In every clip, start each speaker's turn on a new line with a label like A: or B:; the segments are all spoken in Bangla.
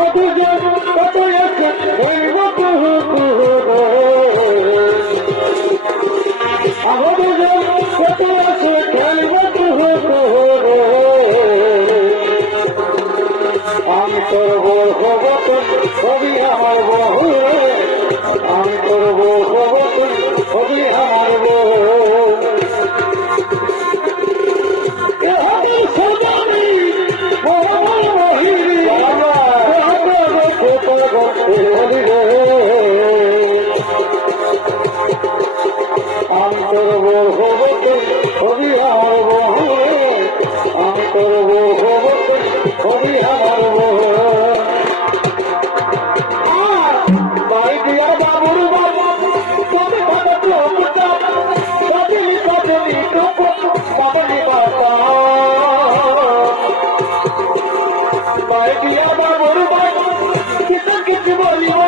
A: কত বলিব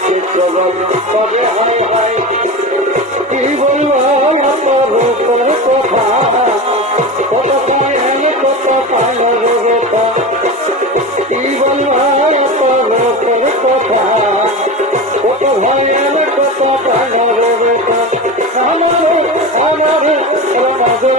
A: কবে হয় হয়। কি বলব আমার রূপের কথা? কত পায় কত পায় রূপা কি বলব আমার রূপের কথা? কত ভয়ের কত পায় রূপা আমার আমার রমাজের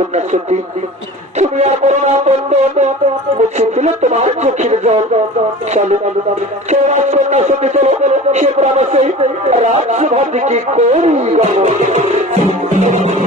A: কি রাজকন্যা সত্যি তুমি আর করো না বন্ধ মুছে তোমার চোখের জল। চলো, কেউ রাজকন্যা চলো। সে প্রাণসে রাজসভা দিকে করি গো